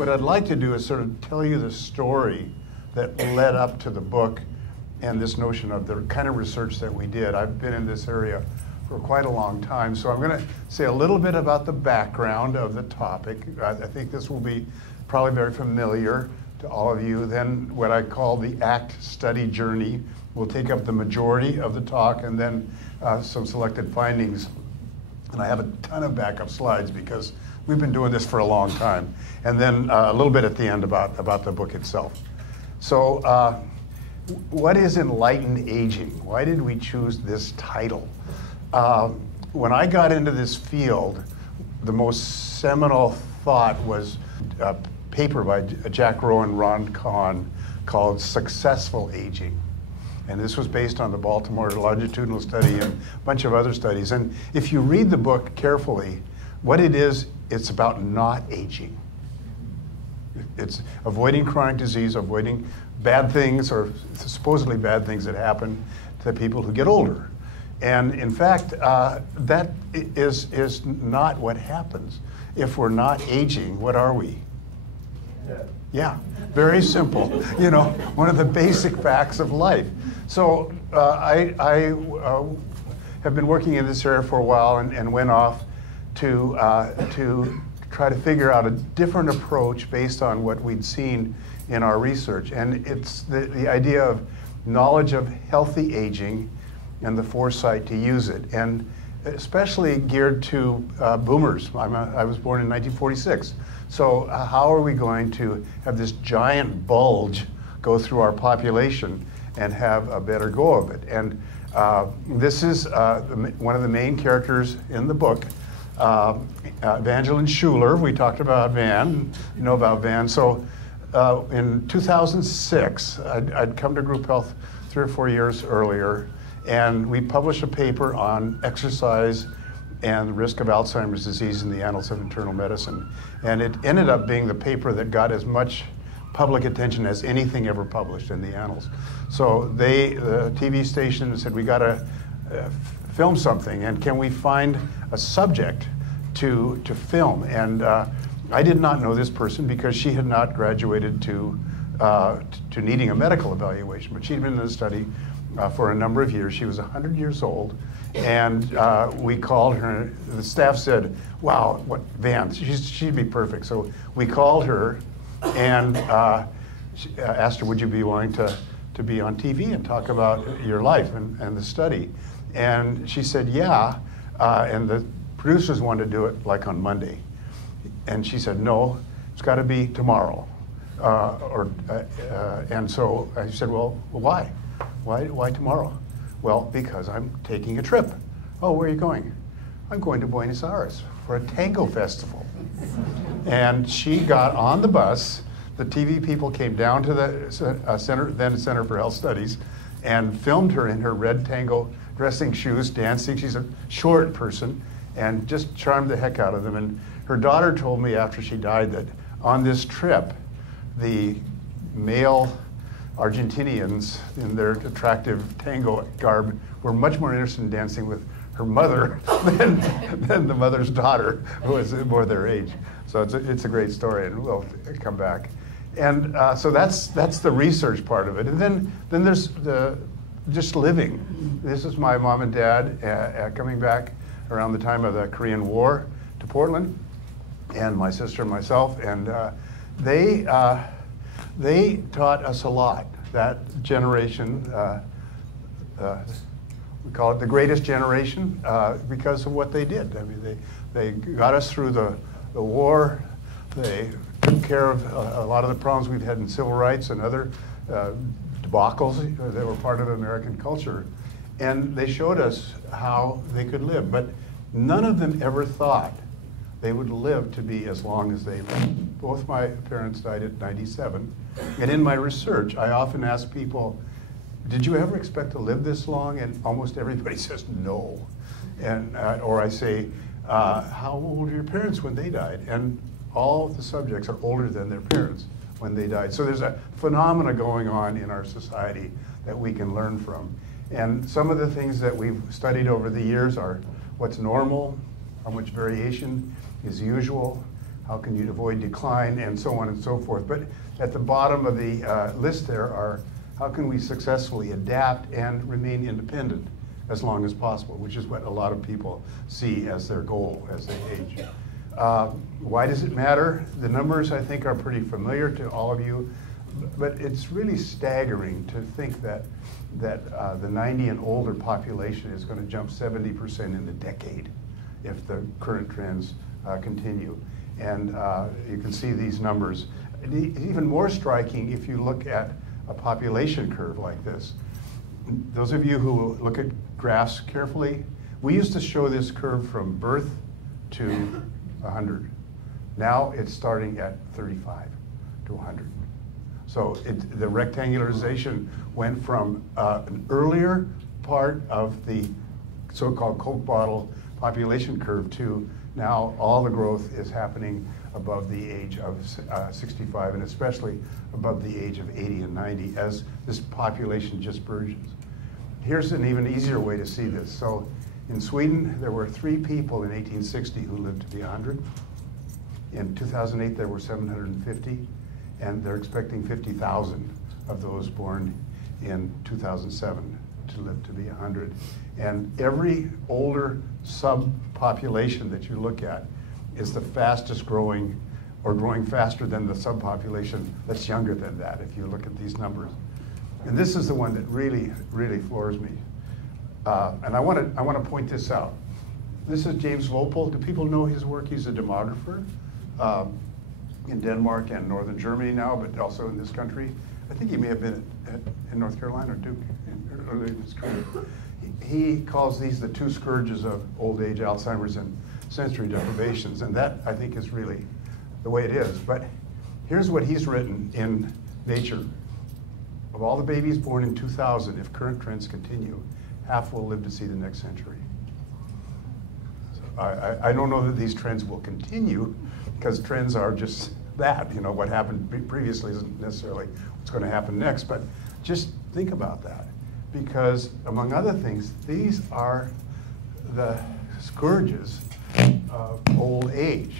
what I'd like to do is sort of tell you the story that led up to the book and this notion of the kind of research that we did. I've been in this area for quite a long time, so I'm going to say a little bit about the background of the topic. I think this will be probably very familiar to all of you. Then what I call the ACT study journey will take up the majority of the talk, and then some selected findings. And I have a ton of backup slides because we've been doing this for a long time. And then a little bit at the end about the book itself. So what is enlightened aging? Why did we choose this title? When I got into this field, the most seminal thought was a paper by Jack Rowe and Ron Kahn called Successful Aging. And this was based on the Baltimore longitudinal study and a bunch of other studies. And if you read the book carefully, what it is, it's about not aging. It's avoiding chronic disease, avoiding bad things or supposedly bad things that happen to people who get older. And in fact, that is not what happens. If we're not aging, what are we? Yeah, very simple. You know, one of the basic facts of life. So I have been working in this area for a while and went off to try to figure out a different approach based on what we'd seen in our research. And it's the idea of knowledge of healthy aging and the foresight to use it. And especially geared to boomers. I was born in 1946. So how are we going to have this giant bulge go through our population and have a better go of it? And this is one of the main characters in the book, Evangeline Schuler. We talked about Van, you know about Van. So in 2006, I'd come to Group Health 3 or 4 years earlier, and we published a paper on exercise and the risk of Alzheimer's disease in the Annals of Internal Medicine. And it ended up being the paper that got as much public attention as anything ever published in the Annals. So the TV station said, we gotta film something, and can we find a subject to film? And I did not know this person because she had not graduated to needing a medical evaluation, but she'd been in the study for a number of years. She was 100 years old, and we called her. The staff said, wow, what Van, she'd be perfect. So we called her and asked her, would you be willing to be on TV and talk about your life and the study? And she said, yeah, and the producers wanted to do it like on Monday. And she said, no, it's got to be tomorrow. And so I said, well, why? Why tomorrow? Well, because I'm taking a trip. Oh, where are you going? I'm going to Buenos Aires for a tango festival. And she got on the bus. The TV people came down to the Center for Health Studies, and filmed her in her red tango dressing shoes, dancing. She's a short person, and just charmed the heck out of them. And her daughter told me after she died that on this trip, the male Argentinians in their attractive tango garb were much more interested in dancing with her mother than the mother's daughter, who was more their age. So it's a great story, and we'll come back. And so that's the research part of it. And then there's the just living. This is my mom and dad coming back around the time of the Korean War to Portland, and my sister and myself, and they taught us a lot. That generation, we call it the greatest generation because of what they did. I mean, they got us through the war. They took care of a lot of the problems we've had in civil rights and other debacles that were part of American culture. And they showed us how they could live. But none of them ever thought they would live to be as long as they lived. Both my parents died at 97. And in my research, I often ask people, did you ever expect to live this long? And almost everybody says no. And, or I say, how old were your parents when they died? And all of the subjects are older than their parents when they died. So there's a phenomena going on in our society that we can learn from. And some of the things that we've studied over the years are what's normal, how much variation is usual, how can you avoid decline, and so on and so forth. But at the bottom of the list there are how can we successfully adapt and remain independent as long as possible, which is what a lot of people see as their goal as they age. Why does it matter? The numbers, I think, are pretty familiar to all of you, but it's really staggering to think that the 90 and older population is going to jump 70% in a decade if the current trends continue. And you can see these numbers. Even more striking if you look at a population curve like this. Those of you who look at graphs carefully, we used to show this curve from birth to 100. Now it's starting at 35 to 100. So the rectangularization went from an earlier part of the so-called Coke bottle population curve to now all the growth is happening above the age of 65, and especially above the age of 80 and 90 as this population just burgeons. Here's an even easier way to see this. So in Sweden, there were 3 people in 1860 who lived to be 100. In 2008, there were 750, and they're expecting 50,000 of those born in 2007 to live to be 100. And every older subpopulation that you look at is the fastest growing, or growing faster than the subpopulation that's younger than that, if you look at these numbers. And this is the one that really, really floors me. And I want to point this out. This is James Lopel. Do people know his work? He's a demographer in Denmark and northern Germany now, but also in this country. I think he may have been in North Carolina or Duke earlier in his career. He calls these the 2 scourges of old age, Alzheimer's and sensory deprivations, and that, I think, is really the way it is. But here's what he's written in Nature. Of all the babies born in 2000, if current trends continue, half will live to see the next century. So I don't know that these trends will continue, because trends are just that. You know, what happened previously isn't necessarily what's going to happen next, but just think about that. Because, among other things, these are the scourges of old age.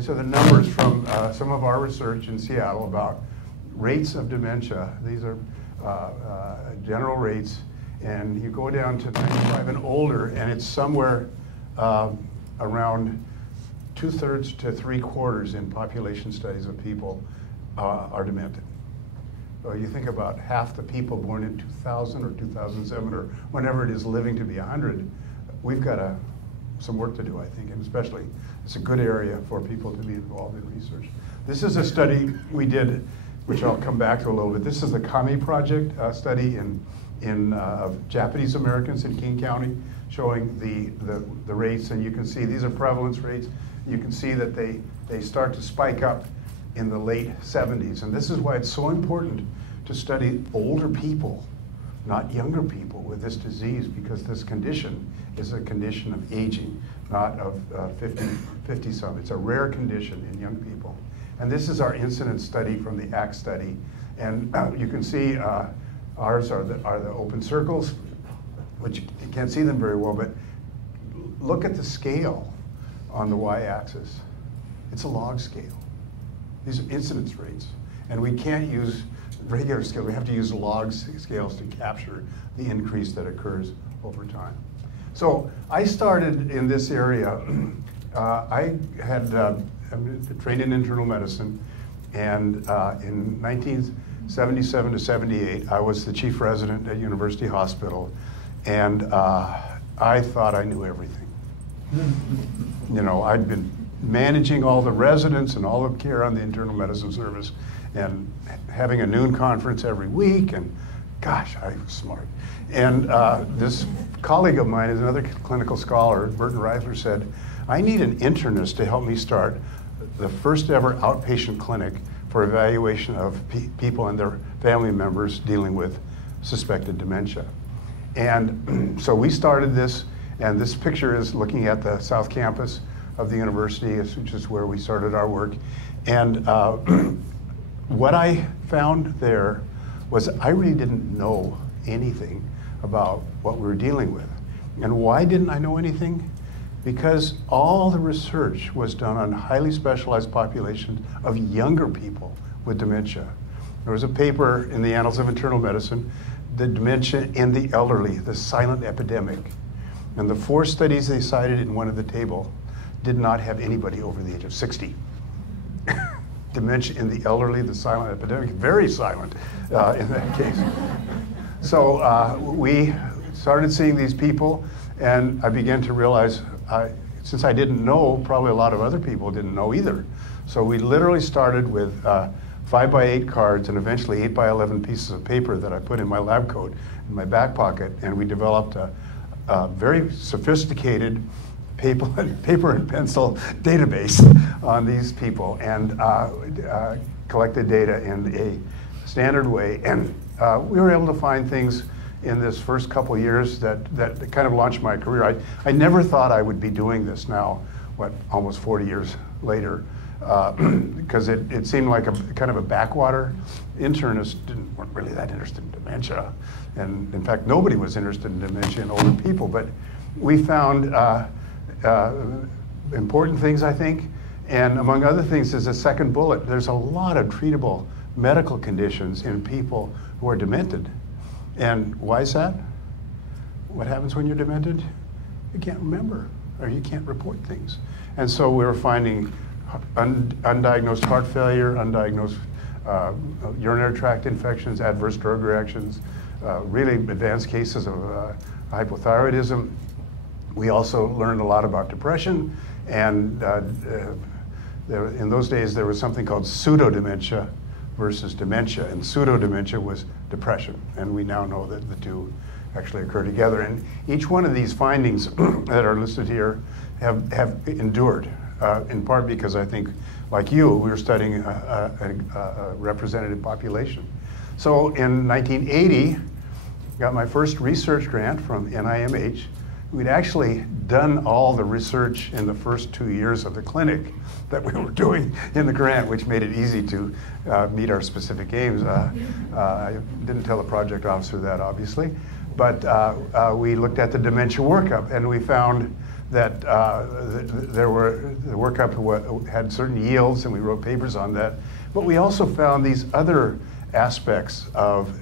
So the numbers from some of our research in Seattle about rates of dementia, these are general rates, and you go down to 95 and older, and it's somewhere around 2/3 to 3/4 in population studies of people are demented. So you think about half the people born in 2000 or 2007 or whenever it is living to be 100, we've got some work to do, I think, and especially it's a good area for people to be involved in research. This is a study we did, which I'll come back to a little bit. This is the Kami Project study of Japanese Americans in King County, showing the rates, and you can see these are prevalence rates. You can see that they start to spike up in the late 70s, and this is why it's so important to study older people, not younger people with this disease, because this condition is a condition of aging, not of 50-some. It's a rare condition in young people. And this is our incidence study from the ACT study, and you can see ours are the open circles, which you can't see them very well, but look at the scale on the y-axis. It's a log scale. These are incidence rates, and we can't use regular scale. We have to use log scales to capture the increase that occurs over time. So I started in this area. I had trained in internal medicine, and in 1977 to 78, I was the chief resident at University Hospital, and I thought I knew everything. You know, I'd been managing all the residents and all the care on the internal medicine service and having a noon conference every week, and gosh, I was smart. And this colleague of mine is another clinical scholar, Burton Reisler, said, I need an internist to help me start the first ever outpatient clinic for evaluation of people and their family members dealing with suspected dementia. And so we started this, and this picture is looking at the South Campus of the university, which is where we started our work. And what I found there was I really didn't know anything about what we were dealing with. And why didn't I know anything? because all the research was done on highly specialized populations of younger people with dementia. There was a paper in the Annals of Internal Medicine, the dementia in the elderly, the silent epidemic. And the 4 studies they cited in one of the table did not have anybody over the age of 60. Dementia in the elderly, the silent epidemic, very silent in that case. So we started seeing these people, and I began to realize, since I didn't know, probably a lot of other people didn't know either. So we literally started with 5x8 cards and eventually 8x11 pieces of paper that I put in my lab coat in my back pocket, and we developed a very sophisticated paper and pencil database on these people, and collected data in a standard way. And we were able to find things in this first couple years that kind of launched my career. I never thought I would be doing this now, almost 40 years later, because it seemed like a kind of a backwater. Internists weren't really that interested in dementia. And in fact, nobody was interested in dementia in older people, but we found important things, I think, and among other things is a second bullet. There's a lot of treatable medical conditions in people who are demented. And why is that? What happens when you're demented? You can't remember, or you can't report things. And so we were finding undiagnosed heart failure, undiagnosed urinary tract infections, adverse drug reactions, really advanced cases of hypothyroidism. We also learned a lot about depression, and in those days there was something called pseudo-dementia versus dementia, and pseudo-dementia was depression, and we now know that the two actually occur together. And each one of these findings that are listed here have endured, in part because I think, like you, we were studying a representative population. So in 1980, got my first research grant from NIMH. We'd actually done all the research in the first 2 years of the clinic that we were doing in the grant, which made it easy to meet our specific aims. I didn't tell the project officer that, obviously, but we looked at the dementia workup, and we found that the workup had certain yields, and we wrote papers on that. But we also found these other aspects of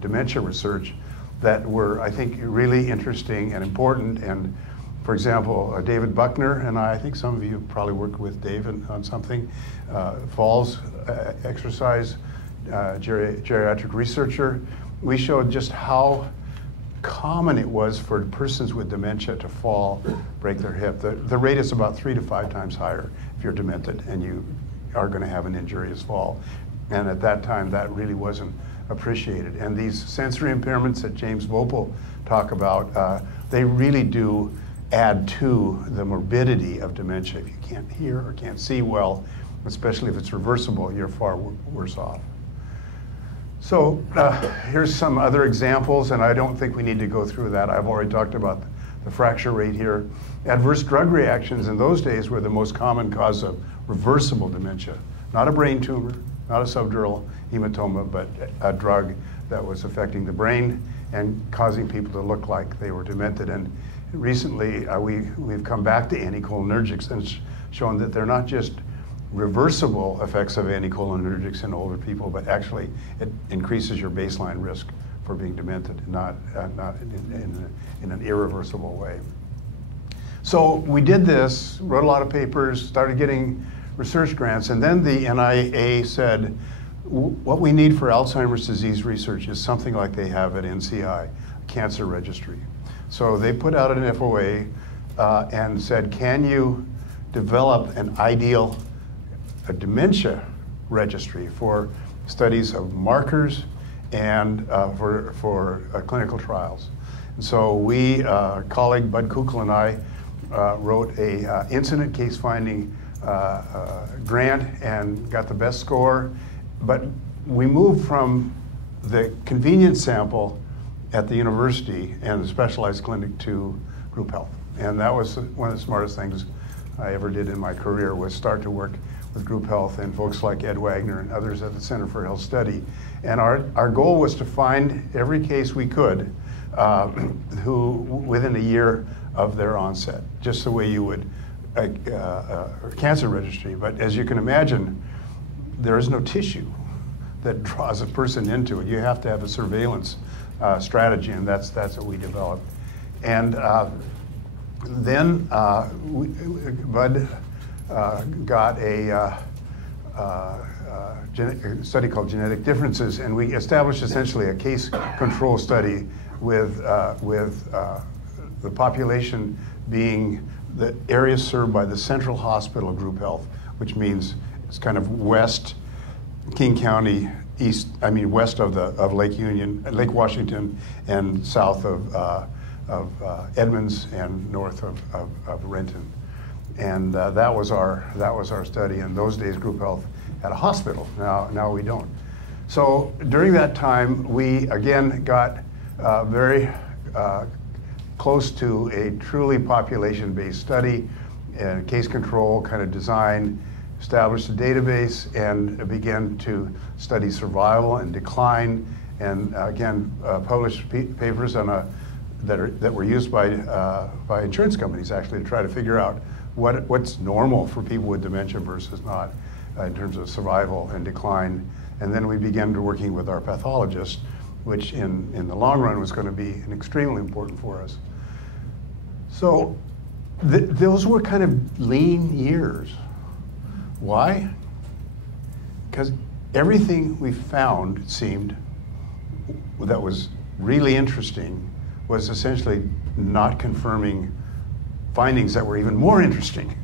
dementia research that were, I think, really interesting and important. And for example, David Buckner and I think some of you probably worked with Dave on something, falls exercise, geriatric researcher. We showed just how common it was for persons with dementia to fall, break their hip. The rate is about 3 to 5 times higher if you're demented and you are going to have an injurious fall. And at that time, that really wasn't appreciated. And these sensory impairments that James Vopel talk about, they really do add to the morbidity of dementia. If you can't hear or can't see well, especially if it's reversible, you're far worse off. So here's some other examples, and I don't think we need to go through that. I've already talked about the fracture rate here. Adverse drug reactions in those days were the most common cause of reversible dementia. Not a brain tumor, not a subdural hematoma, but a drug that was affecting the brain and causing people to look like they were demented. And recently, we've come back to anticholinergics and shown that they're not just reversible effects of anticholinergics in older people, but actually it increases your baseline risk for being demented, not in an irreversible way. So we did this, wrote a lot of papers, started getting research grants, and then the NIA said, what we need for Alzheimer's disease research is something like they have at NCI, a cancer registry. So they put out an FOA and said, can you develop an ideal dementia registry for studies of markers and for clinical trials? And so we, our colleague Bud Kuchel and I, wrote a incident case finding grant and got the best score. But we moved from the convenience sample at the university and the specialized clinic to group health. And that was one of the smartest things I ever did in my career, was start to work with group health and folks like Ed Wagner and others at the Center for Health Study. And our goal was to find every case we could who, within a year of their onset, just the way you would a cancer registry. But as you can imagine, there is no tissue that draws a person into it. You have to have a surveillance strategy, and that's what we developed. And then Bud got a study called Genetic Differences, and we established essentially a case control study with the population being the area served by the Central Hospital Group Health, which means it's kind of west King County, west of Lake Washington, and south of Edmonds and north of Renton. And that was our study. In those days, group health had a hospital. Now we don't. So during that time, we again got very close to a truly population-based study, and case control kind of design, established a database, and began to study survival and decline, and again published papers on that were used by insurance companies actually to try to figure out what's normal for people with dementia versus not in terms of survival and decline. And then we began to working with our pathologist, which in the long run was going to be extremely important for us. So those were kind of lean years. Why? Because everything we found, it seemed, that was really interesting was essentially not confirming findings that were even more interesting.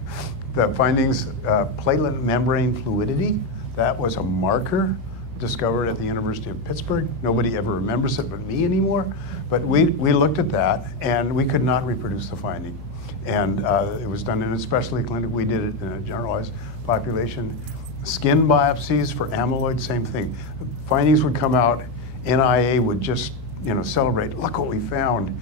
The findings, platelet membrane fluidity, that was a marker discovered at the University of Pittsburgh. Nobody ever remembers it but me anymore. But we looked at that, and we could not reproduce the finding. And it was done in a specialty clinic. We did it in a generalized population. Skin biopsies for amyloid, same thing. Findings would come out, NIA would just celebrate, look what we found.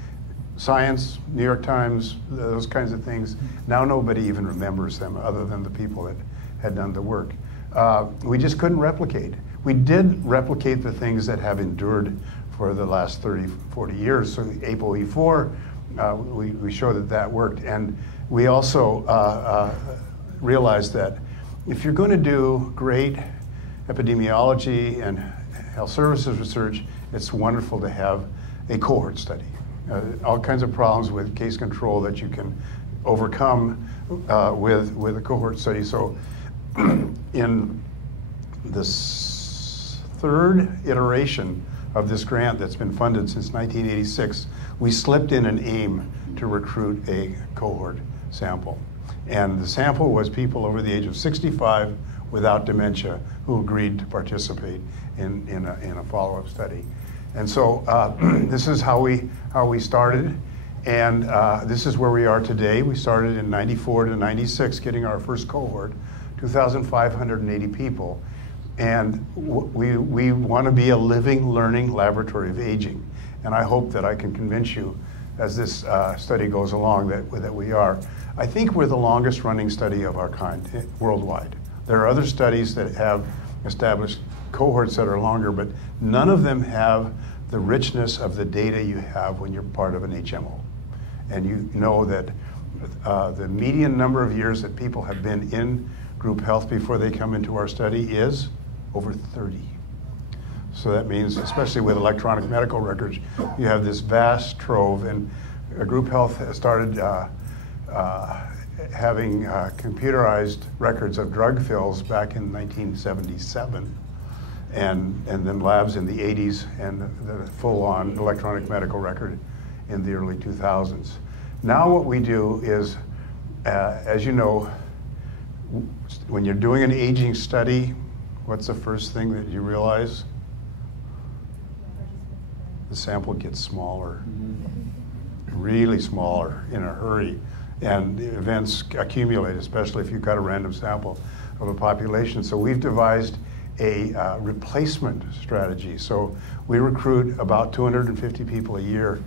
Science, New York Times, those kinds of things. Now nobody even remembers them other than the people that had done the work. We just couldn't replicate. We did replicate the things that have endured for the last 30, 40 years. So ApoE4, we showed that worked. And we also realized that if you're going to do great epidemiology and health services research, it's wonderful to have a cohort study. All kinds of problems with case control that you can overcome with a cohort study. So in this third iteration of this grant that's been funded since 1986, we slipped in an aim to recruit a cohort sample. And the sample was people over the age of 65 without dementia who agreed to participate in a follow-up study. And so this is how we started, and this is where we are today. We started in 94 to 96, getting our first cohort, 2,580 people. And we want to be a living, learning laboratory of aging. And I hope that I can convince you as this study goes along that we are. I think we're the longest running study of our kind worldwide. There are other studies that have established cohorts that are longer, but none of them have the richness of the data you have when you're part of an HMO. And you know that the median number of years that people have been in group health before they come into our study is over 30. So that means, especially with electronic medical records, you have this vast trove, and group health has started having computerized records of drug fills back in 1977. And then labs in the 80s, and the full-on electronic medical record in the early 2000s. Now what we do is, as you know, when you're doing an aging study, what's the first thing that you realize? The sample gets smaller, really smaller in a hurry, and the events accumulate, especially if you've got a random sample of a population. So we've devised a replacement strategy. So we recruit about 250 people a year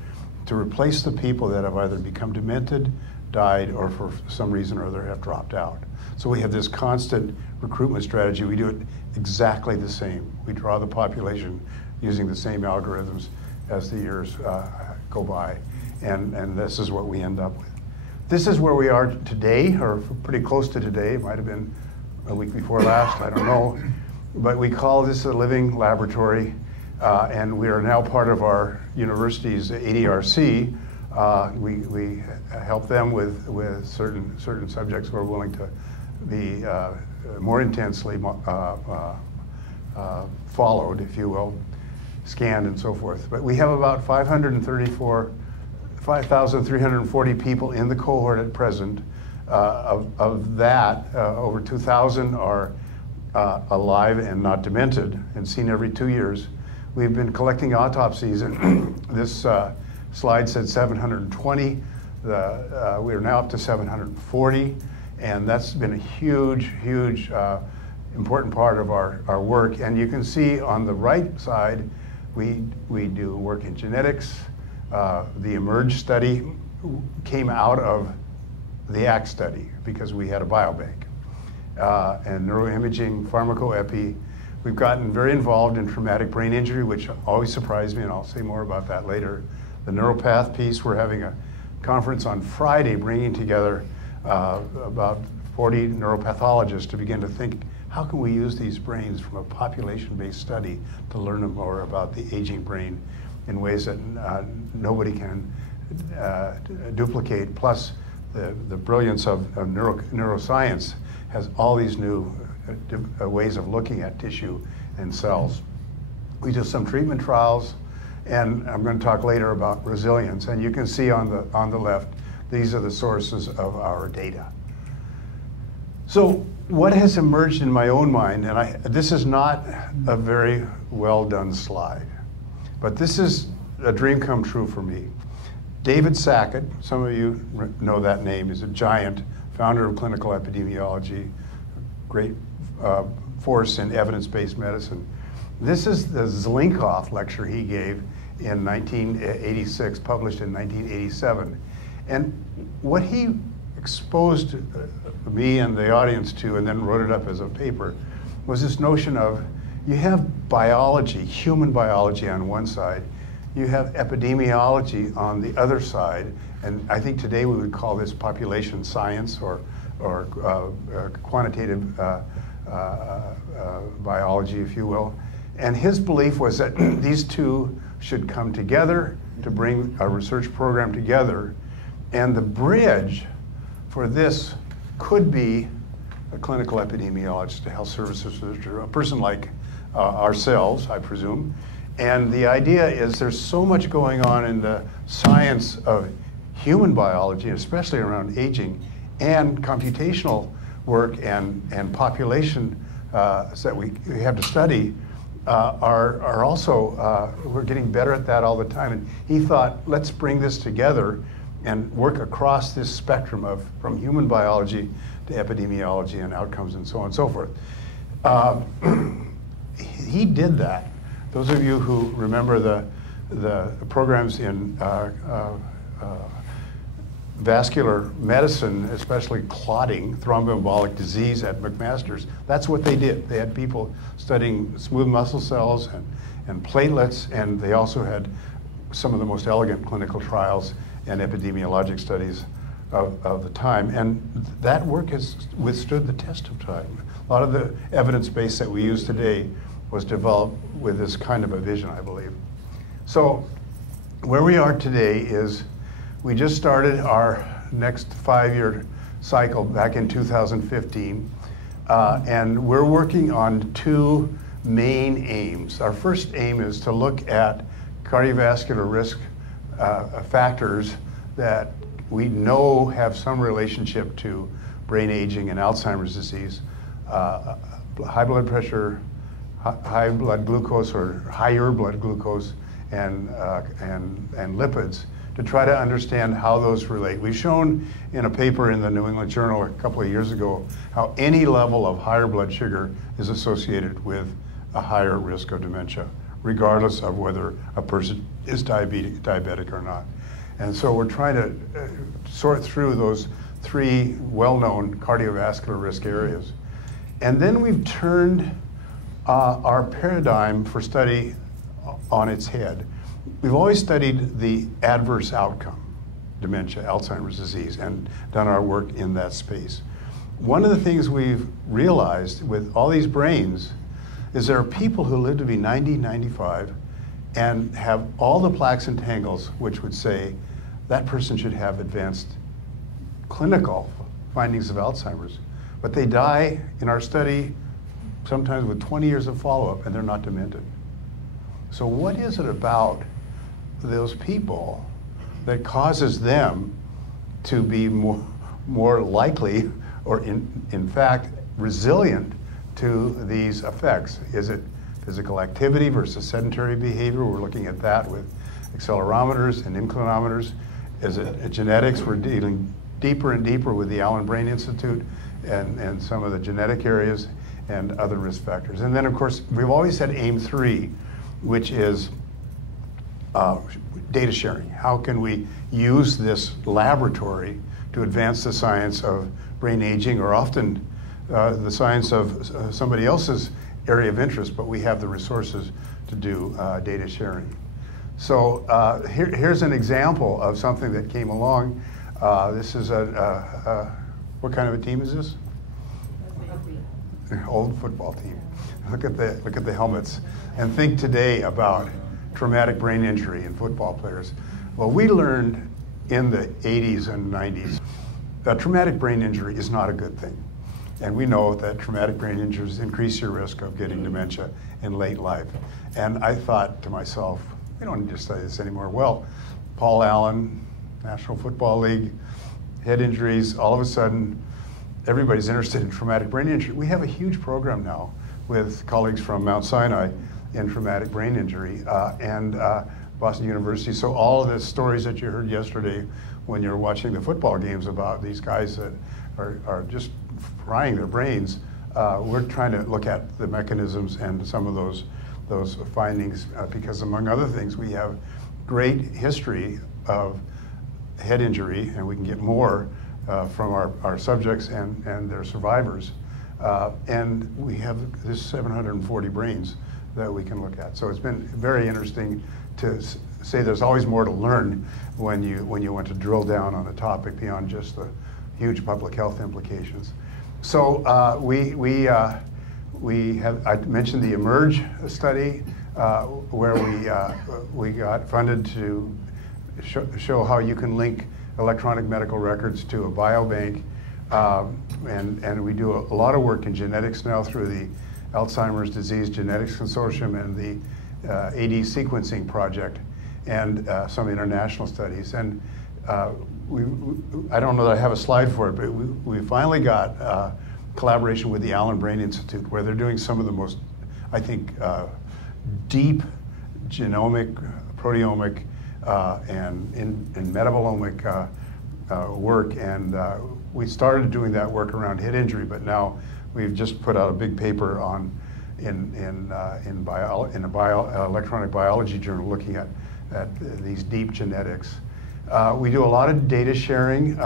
to replace the people that have either become demented, died, or for some reason or other have dropped out. So we have this constant recruitment strategy. We do it exactly the same. We draw the population using the same algorithms as the years go by. And this is what we end up with. This is where we are today, or pretty close to today. It might have been a week before last, I don't know. But we call this a living laboratory, and we are now part of our university's ADRC. We help them with certain subjects who are willing to be more intensely followed, if you will, scanned and so forth. But we have about 5,340 people in the cohort at present. Of that, over 2,000 are alive and not demented and seen every 2 years. We've been collecting autopsies, and this slide said 720. We are now up to 740, and that's been a huge important part of our work. And you can see on the right side, we do work in genetics. The eMERGE study came out of the ACT study because we had a biobank. And neuroimaging, pharmacoepi. We've gotten very involved in traumatic brain injury, which always surprised me, and I'll say more about that later. The neuropath piece, we're having a conference on Friday bringing together about 40 neuropathologists to begin to think, how can we use these brains from a population-based study to learn more about the aging brain in ways that nobody can duplicate. Plus, the brilliance of neuroscience has all these new ways of looking at tissue and cells. We do some treatment trials, and I'm going to talk later about resilience. And you can see on the left, these are the sources of our data. So what has emerged in my own mind, and this is not a very well done slide, but this is a dream come true for me. David Sackett, some of you know that name, is a giant, founder of clinical epidemiology, great force in evidence-based medicine. This is the Zlinkoff lecture he gave in 1986, published in 1987. And what he exposed me and the audience to, and then wrote it up as a paper, was this notion of, you have biology, human biology on one side, you have epidemiology on the other side, and I think today we would call this population science or quantitative biology, if you will. And his belief was that these two should come together to bring a research program together, and the bridge for this could be a clinical epidemiologist, a health services researcher, a person like ourselves, I presume. And the idea is there's so much going on in the science of human biology, especially around aging, and computational work and population that we have to study are also, we're getting better at that all the time. And he thought, let's bring this together and work across this spectrum from human biology to epidemiology and outcomes and so on and so forth. He did that. Those of you who remember the programs in vascular medicine, especially clotting, thromboembolic disease at McMaster's, that's what they did. They had people studying smooth muscle cells and platelets, and they also had some of the most elegant clinical trials and epidemiologic studies of the time. And that work has withstood the test of time. A lot of the evidence base that we use today was developed with this kind of a vision, I believe. So where we are today is we just started our next 5-year cycle back in 2015, and we're working on two main aims. Our first aim is to look at cardiovascular risk factors that we know have some relationship to brain aging and Alzheimer's disease, high blood pressure, high blood glucose or higher blood glucose, and lipids, to try to understand how those relate. We've shown in a paper in the New England Journal a couple of years ago how any level of higher blood sugar is associated with a higher risk of dementia, regardless of whether a person is diabetic or not. And so we're trying to sort through those three well-known cardiovascular risk areas. And then we've turned our paradigm for study on its head. We've always studied the adverse outcome. dementia, Alzheimer's disease, and done our work in that space. One of the things we've realized with all these brains is there are people who live to be 90, 95, and have all the plaques and tangles, which would say that person should have advanced clinical findings of Alzheimer's. But they die in our study sometimes with 20 years of follow-up, and they're not demented. So what is it about those people that causes them to be more likely, or in fact, resilient to these effects? Is it physical activity versus sedentary behavior? We're looking at that with accelerometers and inclinometers. Is it genetics? We're dealing deeper and deeper with the Allen Brain Institute and some of the genetic areas and other risk factors. And then, of course, we've always had aim 3, which is data sharing. How can we use this laboratory to advance the science of brain aging, or often the science of somebody else's area of interest, but we have the resources to do data sharing. So here's an example of something that came along. This is what kind of a team is this? An old football team. Look at the helmets, and think today about traumatic brain injury in football players. Well, we learned in the 80s and 90s that traumatic brain injury is not a good thing. And we know that traumatic brain injuries increase your risk of getting dementia in late life. And I thought to myself, we don't need to study this anymore. Well, Paul Allen, National Football League, head injuries, all of a sudden, everybody's interested in traumatic brain injury. We have a huge program now with colleagues from Mount Sinai in traumatic brain injury and Boston University. So all of the stories that you heard yesterday when you're watching the football games about these guys that are just frying their brains, we're trying to look at the mechanisms and some of those findings because, among other things, we have great history of head injury, and we can get more from our subjects and their survivors. And we have this 740 brains that we can look at. So it's been very interesting to say there's always more to learn when you want to drill down on a topic beyond just the huge public health implications. So I mentioned the eMERGE study where we got funded to show how you can link electronic medical records to a biobank. And we do a lot of work in genetics now through the Alzheimer's Disease Genetics Consortium and the AD sequencing project and some international studies. And I don't know that I have a slide for it, but we finally got collaboration with the Allen Brain Institute, where they're doing some of the most, I think, deep genomic, proteomic, and metabolomic work. And we started doing that work around head injury, but now we've just put out a big paper in a electronic biology journal looking at these deep genetics. We do a lot of data sharing.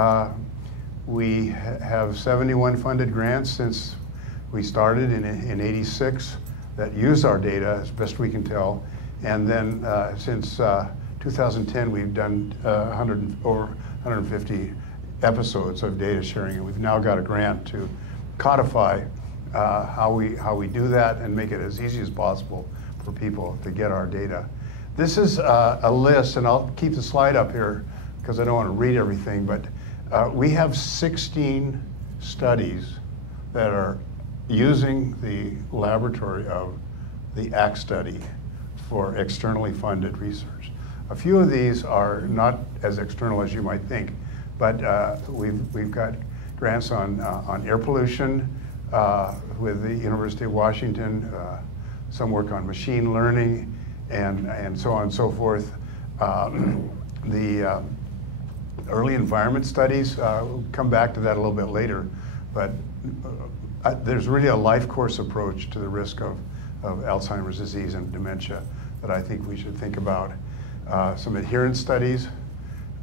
We have 71 funded grants since we started in '86 that use our data as best we can tell. And then since 2010, we've done over 150 episodes of data sharing, and we've now got a grant to codify how we do that and make it as easy as possible for people to get our data. This is a list, and I'll keep the slide up here because I don't want to read everything, but we have 16 studies that are using the laboratory of the ACT study for externally funded research. A few of these are not as external as you might think, but we've got grants on air pollution with the University of Washington, some work on machine learning, and so on and so forth. The early environment studies, we'll come back to that a little bit later, but there's really a life course approach to the risk of Alzheimer's disease and dementia that I think we should think about. Some adherence studies,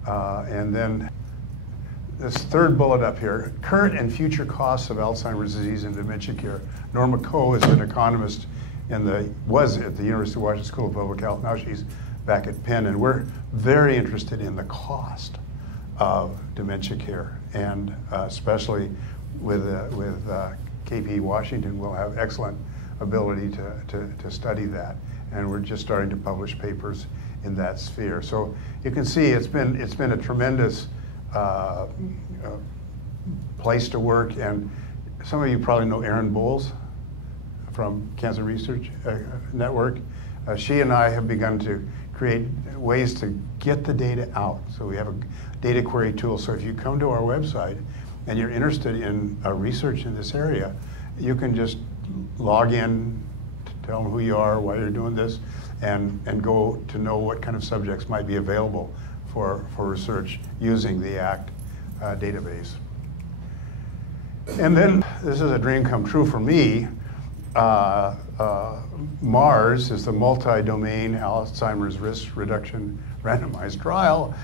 and then this third bullet up here, current and future costs of Alzheimer's disease and dementia care. Norma Coe is an economist was at the University of Washington School of Public Health. Now she's back at Penn, and we're very interested in the cost of dementia care, and especially with KP Washington, we'll have excellent ability to study that, and we're just starting to publish papers in that sphere. So you can see it's been a tremendous place to work, and some of you probably know Erin Bowles from Cancer Research Network. She and I have begun to create ways to get the data out. So we have a data query tool. So if you come to our website and you're interested in research in this area, you can just log in, tell them who you are, why you're doing this, and go to know what kind of subjects might be available for research using the ACT database. And then, this is a dream come true for me. MARS is the multi-domain Alzheimer's risk reduction randomized trial.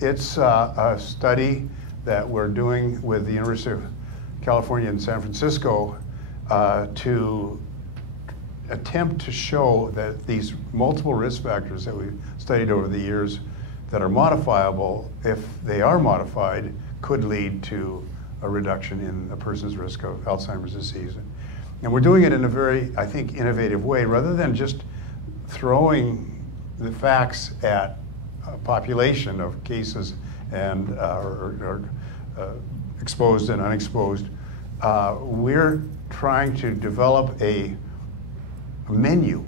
It's a study that we're doing with the University of California in San Francisco to attempt to show that these multiple risk factors that we've studied over the years that are modifiable, if they are modified, could lead to a reduction in a person's risk of Alzheimer's disease. And we're doing it in a very, I think, innovative way, rather than just throwing the facts at a population of cases and or exposed and unexposed. We're trying to develop a menu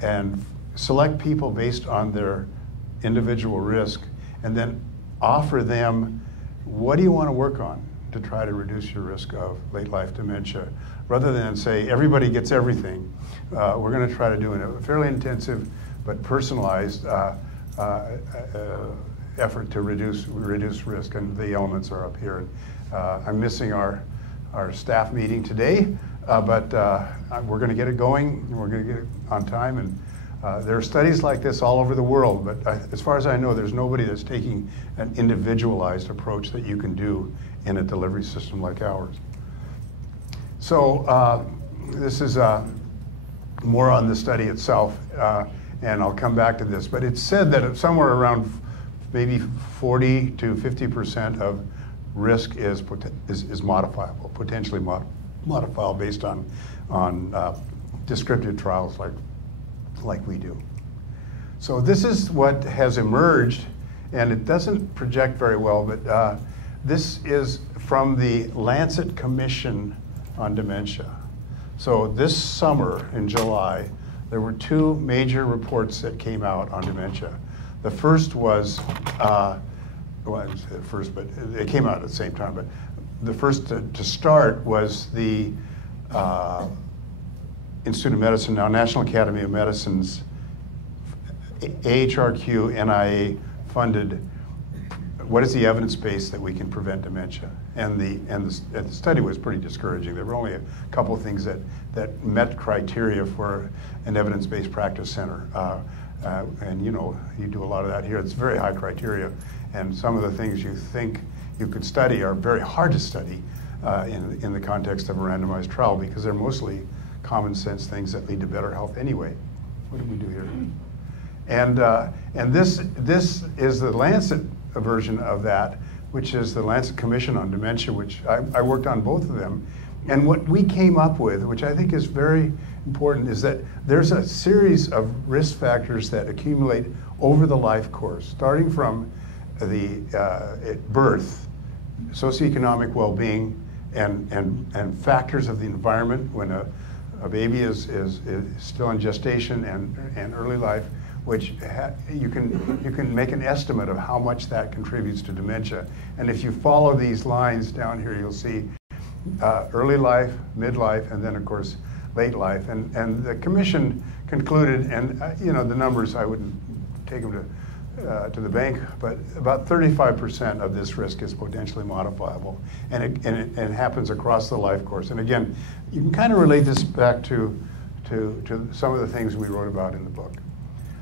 and select people based on their individual risk, and then offer them, what do you want to work on to try to reduce your risk of late life dementia, rather than say everybody gets everything. We're going to try to do a fairly intensive but personalized effort to reduce risk, and the elements are up here. I'm missing our staff meeting today, but we're going to get it going, and we're going to get it on time. And there are studies like this all over the world, but as far as I know, there's nobody that's taking an individualized approach that you can do in a delivery system like ours. So this is more on the study itself, and I'll come back to this. But it's said that somewhere around maybe 40 to 50% of risk is modifiable, potentially modifiable based on descriptive trials like we do. So this is what has emerged, and it doesn't project very well, but this is from the Lancet Commission on Dementia. So this summer in July, there were two major reports that came out on dementia. The first was, well, I didn't say the first, but it came out at the same time, but the first to start was the Institute of Medicine, now National Academy of Medicine's AHRQ NIA funded, what is the evidence base that we can prevent dementia? And the study was pretty discouraging. There were only a couple of things that met criteria for an evidence-based practice center. And you know, you do a lot of that here. It's very high criteria, and some of the things you think you could study are very hard to study in the context of a randomized trial, because they're mostly common sense things that lead to better health anyway. What did we do here? And this is the Lancet version of that, which is the Lancet Commission on Dementia, which I worked on both of them. And what we came up with, which I think is very important, is that there's a series of risk factors that accumulate over the life course, starting from the birth, socioeconomic well-being, and factors of the environment when a baby is still in gestation and early life, which you can make an estimate of how much that contributes to dementia. And if you follow these lines down here, you'll see early life, midlife, and then of course late life. And the commission concluded, and you know, the numbers, I wouldn't take them to the bank, but about 35% of this risk is potentially modifiable, and it happens across the life course. And again, you can kind of relate this back to some of the things we wrote about in the book.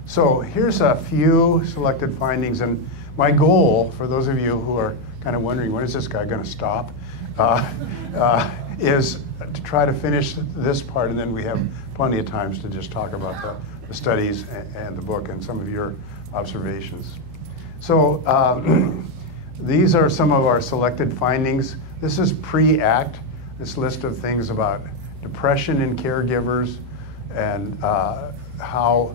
So here's a few selected findings, and my goal, for those of you who are kind of wondering, when is this guy going to stop, is to try to finish this part, and then we have plenty of times to just talk about the studies and the book and some of your observations. So these are some of our selected findings. This is pre-ACT, this list of things about depression in caregivers and how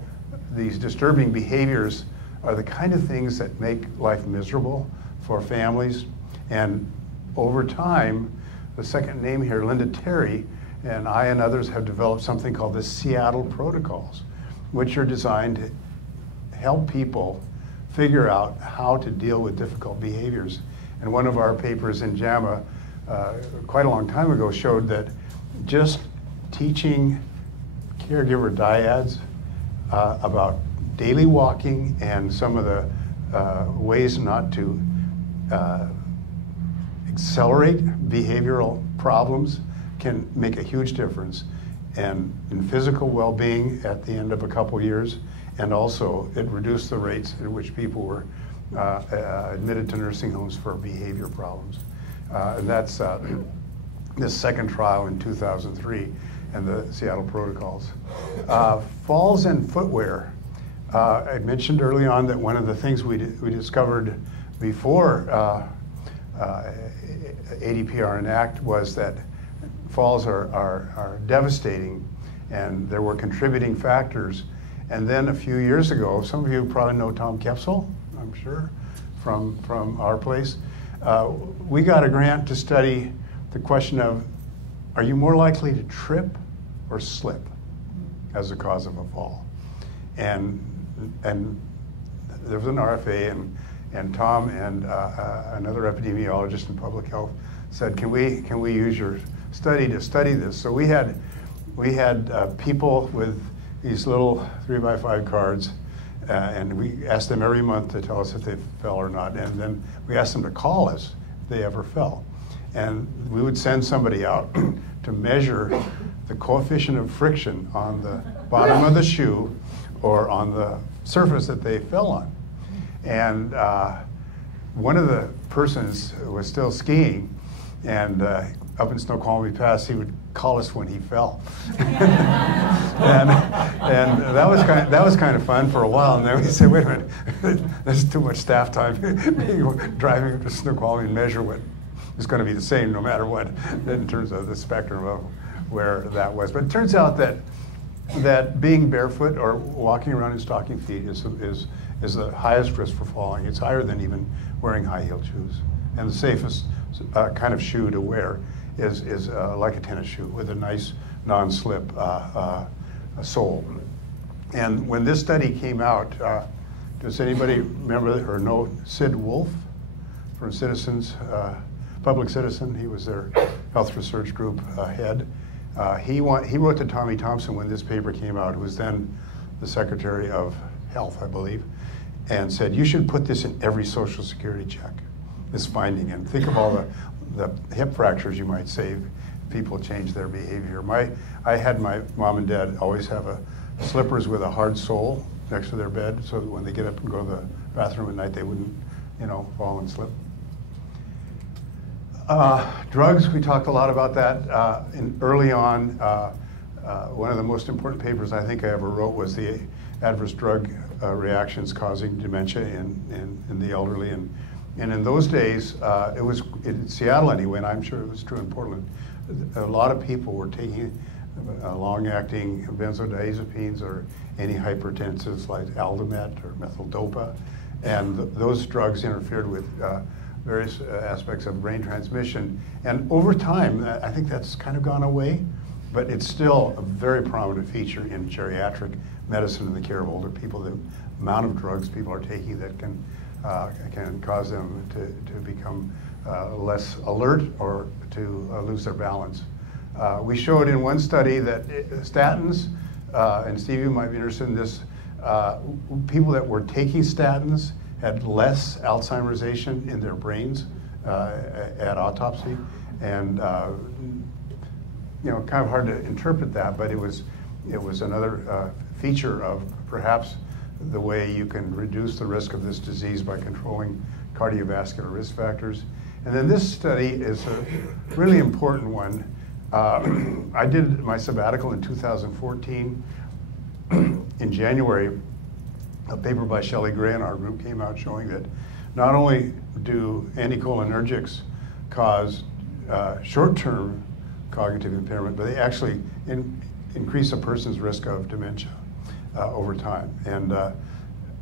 these disturbing behaviors are the kind of things that make life miserable for families. And over time, the second name here, Linda Terry, and I and others have developed something called the Seattle Protocols, which are designed to help people figure out how to deal with difficult behaviors. And one of our papers in JAMA quite a long time ago showed that just teaching caregiver dyads about daily walking and some of the ways not to accelerate behavioral problems can make a huge difference and in physical well-being at the end of a couple years, and also it reduced the rates at which people were admitted to nursing homes for behavior problems. And that's this second trial in 2003 and the Seattle Protocols. Falls and footwear. I mentioned early on that one of the things we discovered before ADPR and ACT was that falls are devastating, and there were contributing factors. And then a few years ago, some of you probably know Tom Kepsel, I'm sure, from our place. We got a grant to study the question of, are you more likely to trip or slip as a cause of a fall? And there was an RFA, and Tom and another epidemiologist in public health said, can we use your study to study this? So we had people with these little 3x5 cards, and we asked them every month to tell us if they fell or not, and then we asked them to call us if they ever fell. And we would send somebody out to measure the coefficient of friction on the bottom of the shoe or on the surface that they fell on. And one of the persons was still skiing, and up in Snoqualmie Pass, he would call us when he fell. and that was kind of fun for a while, and then we said, wait a minute, there's too much staff time driving to Snoqualmie and measure what is going to be the same no matter what in terms of the spectrum of where that was. But it turns out that being barefoot or walking around in stocking feet is the highest risk for falling. It's higher than even wearing high-heeled shoes. And the safest kind of shoe to wear is like a tennis shoe with a nice non-slip sole. And when this study came out, does anybody remember or know Sid Wolf from Citizens, Public Citizen? He was their health research group head. He wrote to Tommy Thompson when this paper came out, who was then the Secretary of Health, I believe, and said, you should put this in every Social Security check, this finding, and think of all the hip fractures you might save if people change their behavior. I had my mom and dad always have slippers with a hard sole next to their bed, so that when they get up and go to the bathroom at night, they wouldn't, fall and slip. Drugs, we talked a lot about that. Early on, one of the most important papers I think I ever wrote was the adverse drug reactions causing dementia in the elderly. And in those days, it was in Seattle anyway, and I'm sure it was true in Portland, a lot of people were taking long-acting benzodiazepines or antihypertensives like Aldomet or methyl-dopa, and those drugs interfered with various aspects of brain transmission. And over time, I think that's kind of gone away, but it's still a very prominent feature in geriatric medicine and the care of older people, the amount of drugs people are taking that can cause them to become less alert or to lose their balance. We showed in one study that statins, and Steve, you might be interested in this, people that were taking statins had less Alzheimersation in their brains at autopsy, and kind of hard to interpret that, but it was another feature of perhaps the way you can reduce the risk of this disease by controlling cardiovascular risk factors. And then this study is a really important one. I did my sabbatical in 2014. In January, a paper by Shelley Gray and our group came out showing that not only do anticholinergics cause short-term cognitive impairment, but they actually increase a person's risk of dementia over time. And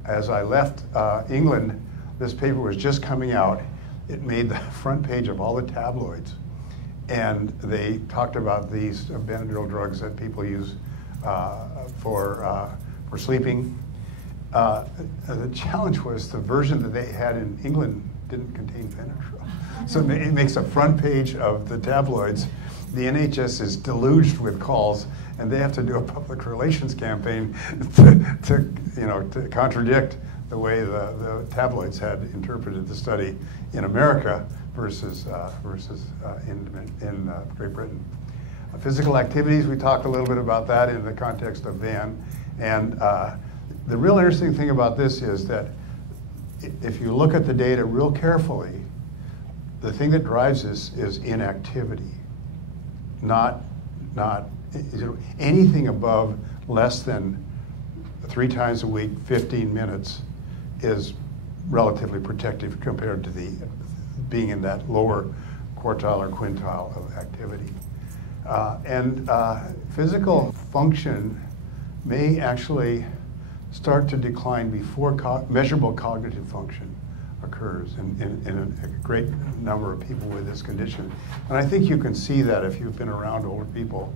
as I left England, this paper was just coming out. It made the front page of all the tabloids. And they talked about these Benadryl drugs that people use for sleeping. The challenge was the version that they had in England didn't contain Benadryl. So it makes a front page of the tabloids. The NHS is deluged with calls, and they have to do a public relations campaign to contradict the way the tabloids had interpreted the study in America versus in Great Britain. Physical activities, we talked a little bit about that in the context of Van. And the real interesting thing about this is that if you look at the data real carefully, the thing that drives this is inactivity, not anything above less than 3 times a week, 15 minutes is relatively protective compared to the being in that lower quartile or quintile of activity. Physical function may actually start to decline before measurable cognitive function occurs in a great number of people with this condition. And I think you can see that if you've been around older people.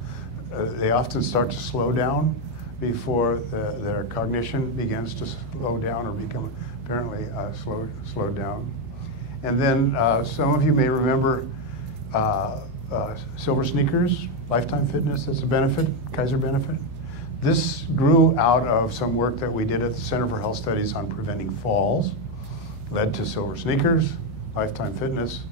They often start to slow down before their cognition begins to slow down or become apparently slowed down. And then some of you may remember silver sneakers, lifetime fitness as a benefit, Kaiser benefit. This grew out of some work that we did at the Center for Health Studies on preventing falls, led to silver sneakers, lifetime fitness,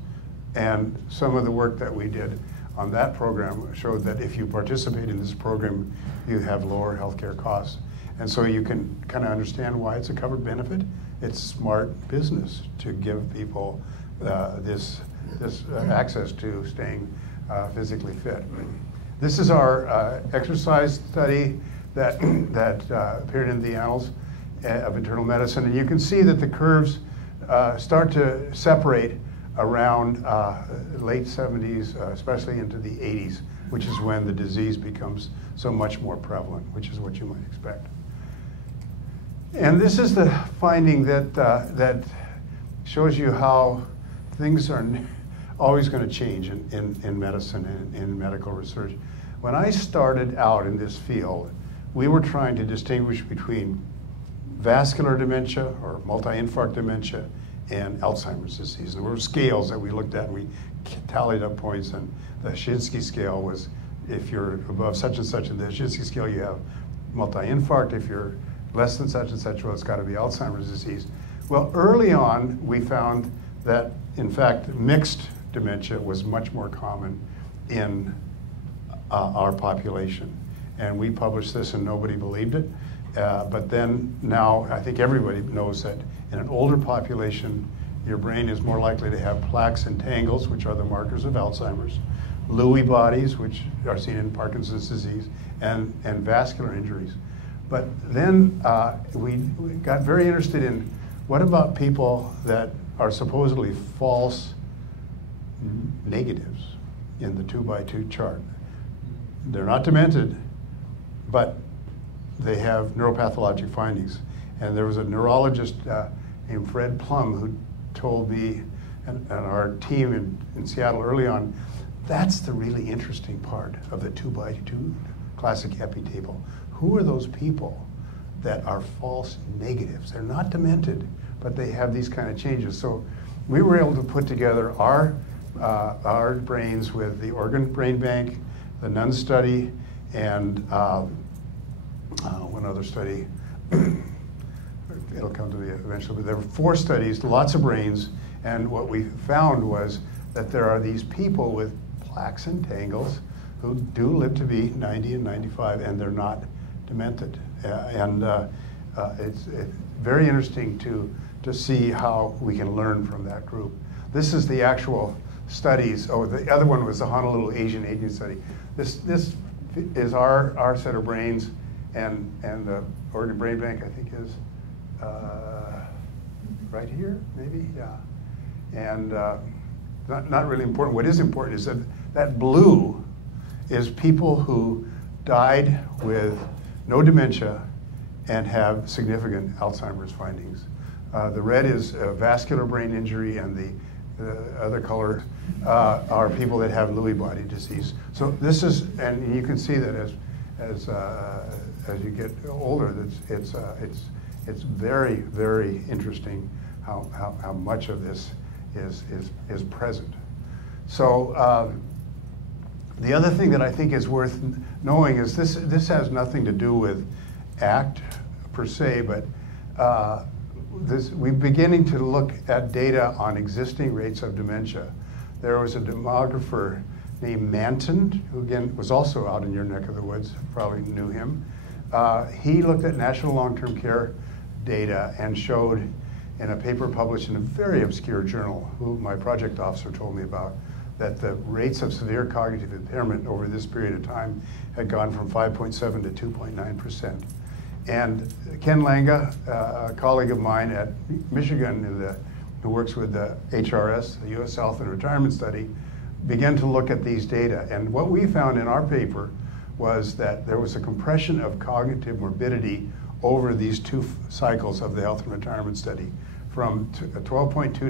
and some of the work that we did on that program showed that if you participate in this program, you have lower healthcare costs. And so you can kind of understand why it's a covered benefit. It's smart business to give people this access to staying physically fit. This is our exercise study that appeared in the Annals of Internal Medicine, and you can see that the curves start to separate around late 70s, especially into the 80s, which is when the disease becomes so much more prevalent, which is what you might expect. And this is the finding that shows you how things are always going to change in medicine and in medical research. When I started out in this field, we were trying to distinguish between vascular dementia or multi-infarct dementia and Alzheimer's disease. There were scales that we looked at and we tallied up points, and the Shinsky scale was if you're above such and such in the Shinsky scale, you have multi-infarct. If you're less than such and such, well, it's got to be Alzheimer's disease. Well, early on, we found that, in fact, mixed dementia was much more common in our population. And we published this and nobody believed it. But then now I think everybody knows that in an older population, your brain is more likely to have plaques and tangles, which are the markers of Alzheimer's, Lewy bodies, which are seen in Parkinson's disease, and vascular injuries. But then we got very interested in what about people that are supposedly false negatives in the 2x2 chart. They're not demented, but they have neuropathologic findings. And there was a neurologist named Fred Plum who told me and our team in Seattle early on, that's the really interesting part of the 2x2 classic epi table. Who are those people that are false negatives? They're not demented, but they have these kind of changes. So we were able to put together our brains with the Organ Brain Bank, the Nunn study, and one other study. It'll come to me eventually, but there were 4 studies, lots of brains, and what we found was that there are these people with plaques and tangles who do live to be 90 and 95, and they're not demented. It's very interesting to see how we can learn from that group. This is the actual studies. Oh, the other one was the Honolulu Asian Aging Study. This is our set of brains, and the Organ Brain Bank, I think, is right here, maybe, yeah. And not really important. What is important is that that blue is people who died with no dementia and have significant Alzheimer's findings. The red is vascular brain injury, and the other color are people that have Lewy body disease. So this is, and you can see that as you get older, it's very, very interesting how much of this is present. So the other thing that I think is worth knowing is this has nothing to do with ACT per se, but we're beginning to look at data on existing rates of dementia. There was a demographer named Manton, who again was also out in your neck of the woods, probably knew him. He looked at national long-term care data and showed in a paper published in a very obscure journal, who my project officer told me about, that the rates of severe cognitive impairment over this period of time had gone from 5.7 to 2.9%. And Ken Langa, a colleague of mine at Michigan who works with the HRS, the U.S. Health and Retirement Study, began to look at these data. And what we found in our paper was that there was a compression of cognitive morbidity over these two cycles of the Health and Retirement Study, from 12.2 to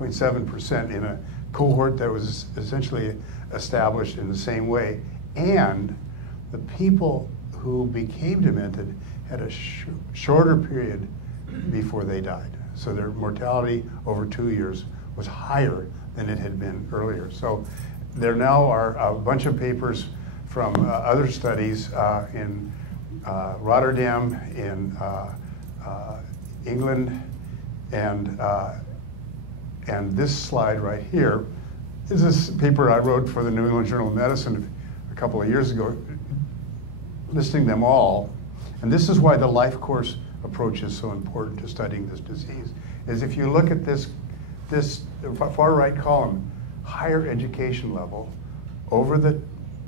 8.7% in a cohort that was essentially established in the same way. And the people who became demented had a shorter period before they died. So their mortality over 2 years was higher than it had been earlier. So there now are a bunch of papers from other studies in Rotterdam, in England, and this slide right here is this paper I wrote for the New England Journal of Medicine a couple of years ago, listing them all. And this is why the life course approach is so important to studying this disease, is if you look at this far right column, higher education level over the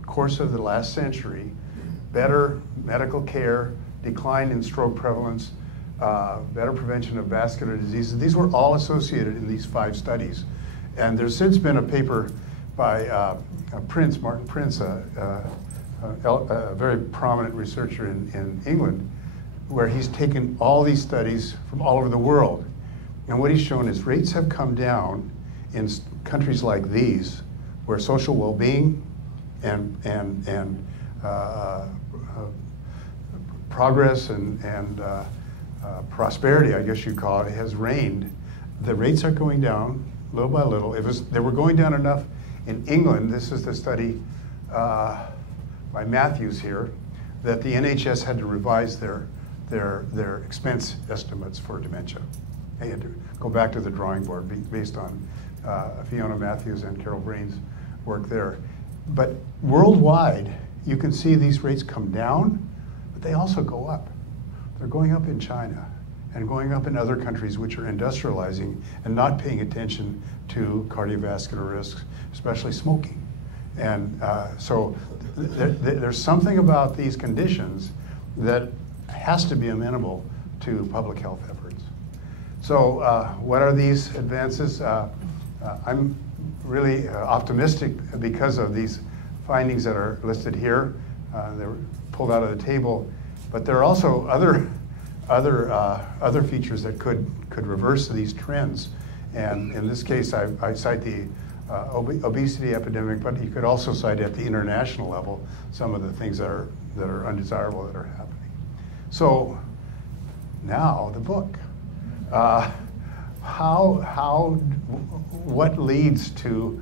course of the last century, better medical care, decline in stroke prevalence, better prevention of vascular diseases. These were all associated in these 5 studies. And there's since been a paper by Martin Prince, a very prominent researcher in England, where he's taken all these studies from all over the world. And what he's shown is rates have come down in countries like these, where social well-being and progress and prosperity, I guess you'd call it, has reigned. The rates are going down little by little. They were going down enough in England. This is the study by Matthews here, that the NHS had to revise their expense estimates for dementia. They had to go back to the drawing board based on Fiona Matthews and Carol Brain's work there. But worldwide, you can see these rates come down, but they also go up. They're going up in China and going up in other countries which are industrializing and not paying attention to cardiovascular risks, especially smoking. And so there's something about these conditions that has to be amenable to public health efforts. So what are these advances? I'm really optimistic because of these findings that are listed here. They were pulled out of the table, but there are also other features that could reverse these trends. And in this case, I cite the obesity epidemic, but you could also cite at the international level some of the things that are undesirable that are happening. So now the book. What leads to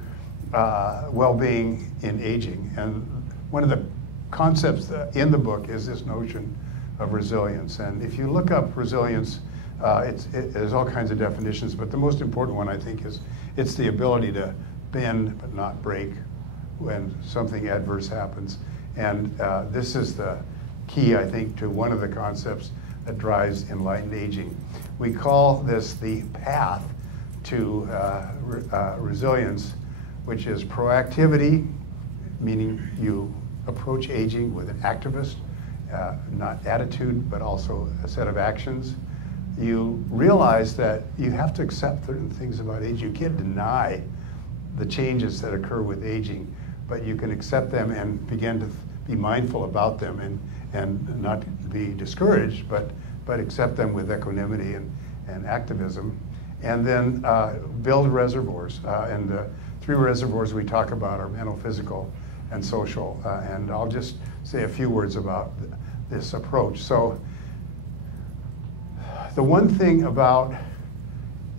well-being in aging? And one of the concepts in the book is this notion of resilience. And if you look up resilience, there's all kinds of definitions, but the most important one, I think, is it's the ability to bend but not break when something adverse happens. And this is the key, I think, to one of the concepts that drives enlightened aging. We call this the path to resilience, which is proactivity, meaning you approach aging with an activist, not attitude, but also a set of actions. you realize that you have to accept certain things about age. You can't deny the changes that occur with aging, but you can accept them and begin to be mindful about them and not be discouraged, but accept them with equanimity and activism. And then build reservoirs. And the 3 reservoirs we talk about are mental, physical, and social. And I'll just say a few words about this approach. So the one thing about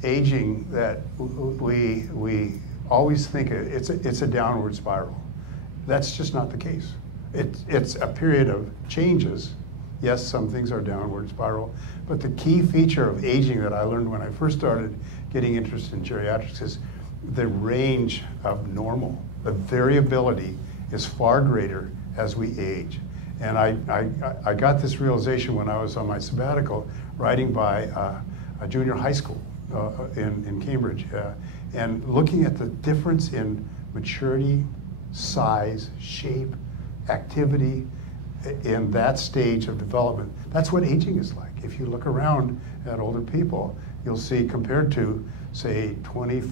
aging that we always think it's a downward spiral. That's just not the case. It's a period of changes. Yes, some things are downward spiral, but the key feature of aging that I learned when I first started getting interested in geriatrics is the range of normal. The variability is far greater as we age. And I got this realization when I was on my sabbatical riding by a junior high school in Cambridge and looking at the difference in maturity, size, shape, activity in that stage of development. That's what aging is like. If you look around at older people, you'll see compared to, say, 20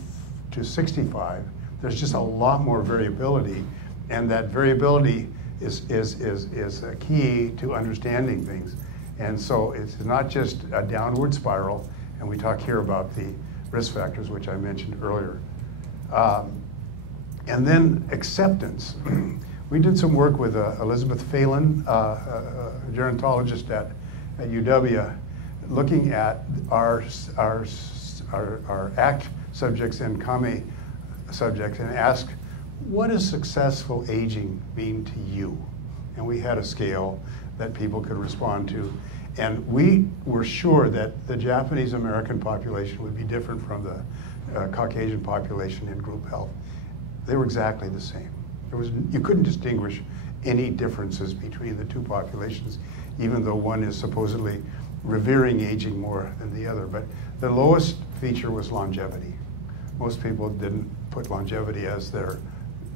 to 65, there's just a lot more variability, and that variability is a key to understanding things. And so it's not just a downward spiral, and we talk here about the risk factors, which I mentioned earlier. And then acceptance. We did some work with Elizabeth Phelan, a gerontologist at UW, looking at our ACT subjects and CAME subjects and asked, what does successful aging mean to you? And we had a scale that people could respond to. And we were sure that the Japanese American population would be different from the Caucasian population in group health. They were exactly the same. You couldn't distinguish any differences between the two populations, even though one is supposedly revering aging more than the other. But the lowest feature was longevity. Most people didn't put longevity as their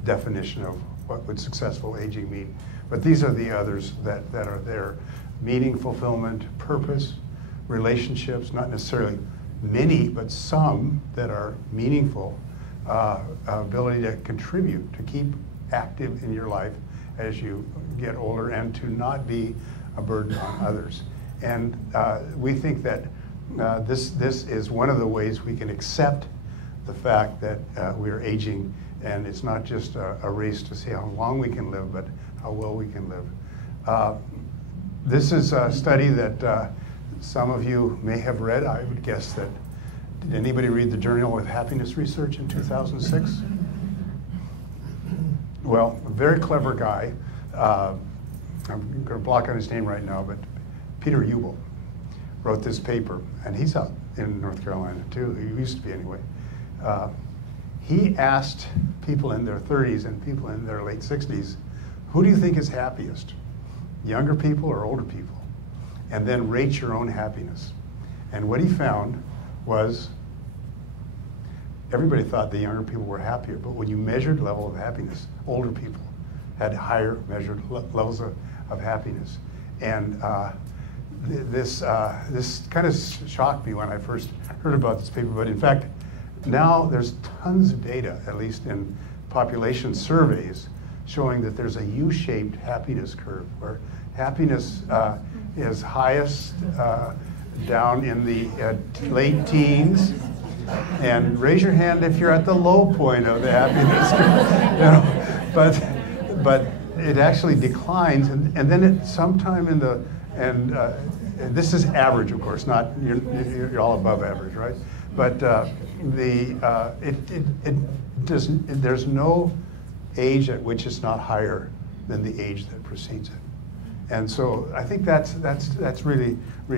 definition of what would successful aging mean. But these are the others that are there. Meaning, fulfillment, purpose, relationships, not necessarily many, but some that are meaningful, ability to contribute, to keep active in your life as you get older and to not be a burden on others. And we think that this is one of the ways we can accept the fact that we are aging, and it's not just a race to see how long we can live, but how well we can live. This is a study that some of you may have read. I would guess that, did anybody read the Journal of Happiness Research in 2006? Well, a very clever guy. I'm going to block on his name right now, but Peter Ubel wrote this paper, and he's out in North Carolina too. He used to be anyway. He asked people in their 30s and people in their late 60s, who do you think is happiest? Younger people or older people? And then rate your own happiness. And what he found was everybody thought the younger people were happier, but when you measured level of happiness, older people had higher measured levels of happiness. And this kind of shocked me when I first heard about this paper, but in fact, now there's tons of data, at least in population surveys, showing that there's a U-shaped happiness curve, where happiness is highest down in the late teens. And raise your hand if you're at the low point of the happiness curve. You know, but it actually declines, and then at sometime in the, and this is average, of course, not, you're all above average, right? But there's no age at which it's not higher than the age that precedes it. And so I think that's really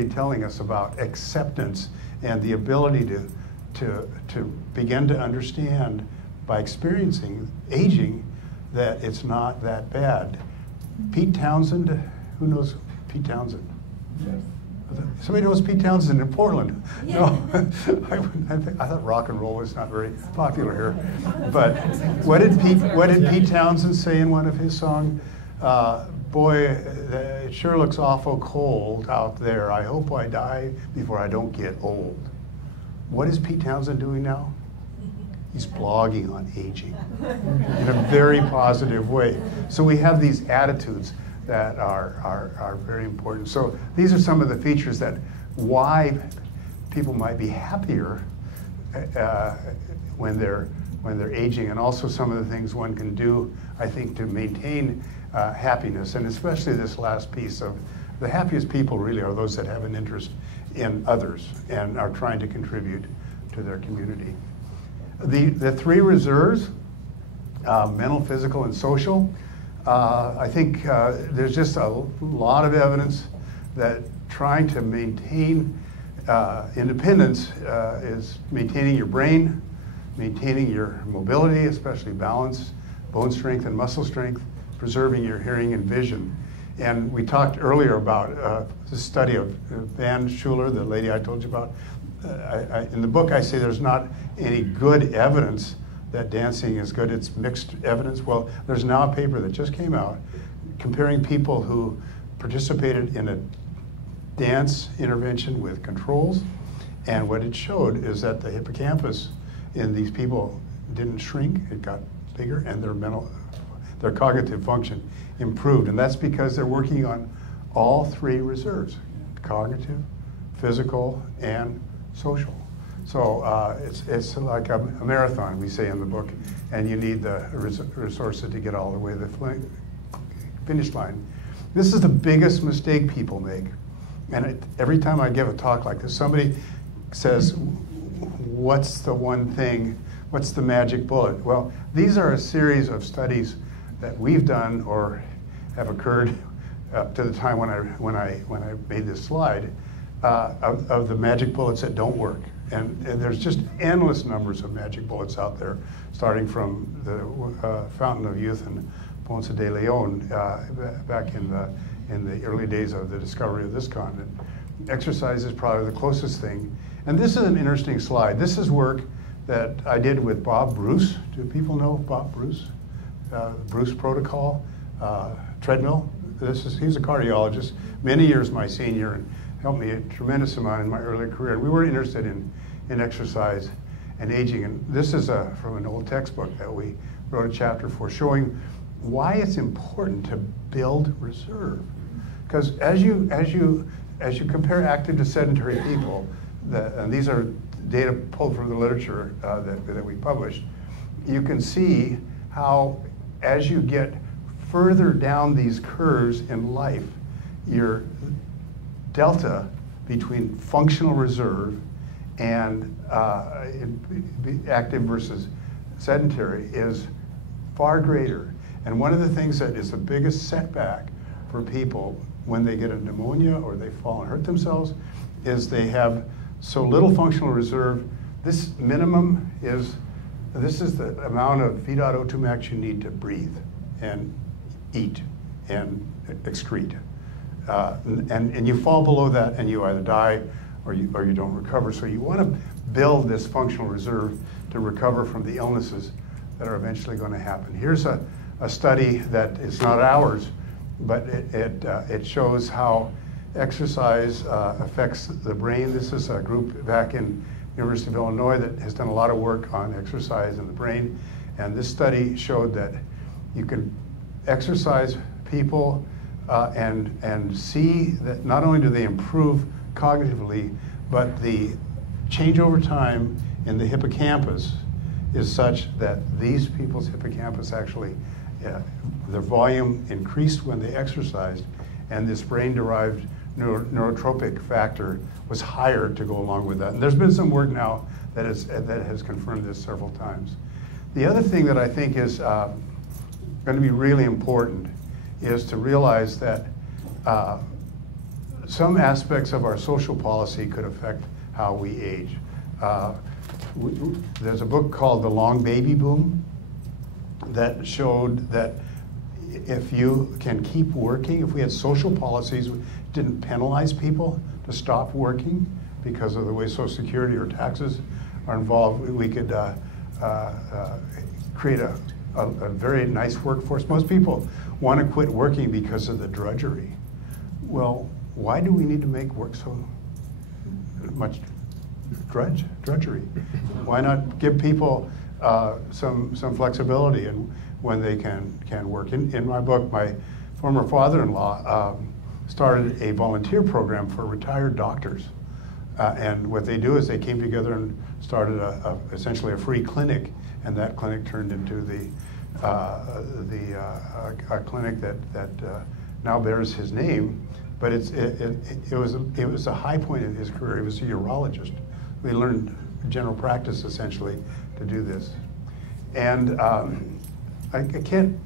telling us about acceptance and the ability to begin to understand by experiencing aging that it's not that bad. Pete Townsend, who knows Pete Townsend? Yes. Somebody knows Pete Townsend in Portland? Yeah. No, I thought rock and roll was not very popular here. But what did Pete Townsend say in one of his songs? boy, it sure looks awful cold out there. I hope I die before I don't get old. What is Pete Townsend doing now? He's blogging on aging in a very positive way. So we have these attitudes that are very important. So these are some of the features that why people might be happier when they're aging, and also some of the things one can do, I think, to maintain happiness, and especially this last piece of the happiest people really are those that have an interest in others and are trying to contribute to their community. The three reserves, mental, physical, and social, I think there's just a lot of evidence that trying to maintain independence is maintaining your brain, maintaining your mobility, especially balance, bone strength and muscle strength, preserving your hearing and vision. And we talked earlier about the study of Van Schuler, the lady I told you about. In the book I say there's not any good evidence that dancing is good. It's mixed evidence. Well, there's now a paper that just came out comparing people who participated in a dance intervention with controls, and what it showed is that the hippocampus in these people didn't shrink, it got bigger, and their cognitive function improved. And that's because they're working on all three reserves: cognitive, physical, and social. So it's like a marathon, we say in the book, and you need the resources to get all the way to the finish line. This is the biggest mistake people make. And every time I give a talk like this, somebody says, what's the one thing, what's the magic bullet? Well, these are a series of studies that we've done or have occurred up to the time when I made this slide of the magic bullets that don't work. And there's just endless numbers of magic bullets out there, starting from the Fountain of Youth and Ponce de Leon back in the early days of the discovery of this continent. Exercise is probably the closest thing. And this is an interesting slide. This is work that I did with Bob Bruce. Do people know Bob Bruce? Bruce Protocol, treadmill. He's a cardiologist, many years my senior, and helped me a tremendous amount in my early career. And we were interested in exercise and aging. And this is from an old textbook that we wrote a chapter for, showing why it's important to build reserve. Because as you compare active to sedentary people, and these are data pulled from the literature that we published, you can see how as you get further down these curves in life, your delta between functional reserve and active versus sedentary is far greater. And one of the things that is the biggest setback for people when they get a pneumonia or they fall and hurt themselves is they have so little functional reserve. This minimum is, this is the amount of V.O2 max you need to breathe and eat and excrete. And you fall below that and you either die or you don't recover. So you want to build this functional reserve to recover from the illnesses that are eventually going to happen. Here's a study that is not ours, but it shows how exercise affects the brain. This is a group back in University of Illinois that has done a lot of work on exercise in the brain. And this study showed that you can exercise people and see that not only do they improve cognitively, but the change over time in the hippocampus is such that these people's hippocampus actually, their volume increased when they exercised, and this brain-derived neurotropic factor was higher to go along with that. And there's been some work now that has confirmed this several times. The other thing that I think is going to be really important is to realize that some aspects of our social policy could affect how we age. There's a book called The Long Baby Boom that showed that if you can keep working, if we had social policies that didn't penalize people to stop working because of the way Social Security or taxes are involved, we could create a very nice workforce. Most people want to quit working because of the drudgery. Well, why do we need to make work so much drudgery? Why not give people some flexibility and when they can work? In my book, my former father-in-law started a volunteer program for retired doctors. And what they do is they came together and started essentially a free clinic, and that clinic turned into a clinic that now bears his name. But it was a high point in his career. He was a urologist. We learned general practice essentially to do this. And I can't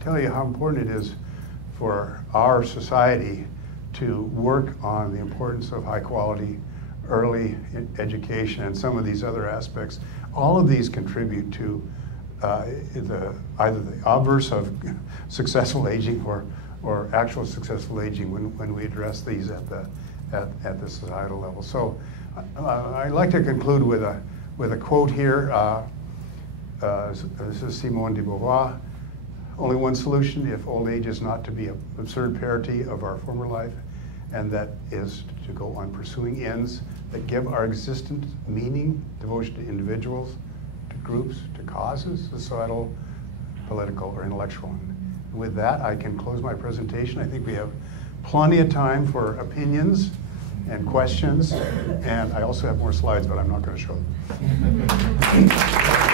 tell you how important it is for our society to work on the importance of high quality early education and some of these other aspects. All of these contribute to either the obverse of successful aging or actual successful aging when we address these at the societal level. So I'd like to conclude with a quote here. This is Simone de Beauvoir. Only one solution if old age is not to be an absurd parody of our former life, and that is to go on pursuing ends that give our existence meaning, devotion to individuals, to groups, to causes, societal, political, or intellectual. And with that, I can close my presentation. I think we have plenty of time for opinions and questions, and I also have more slides, but I'm not going to show them.